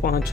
5۔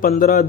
15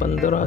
15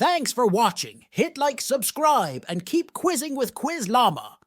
Thanks for watching. Hit like, subscribe, and keep quizzing with Quiz Llama.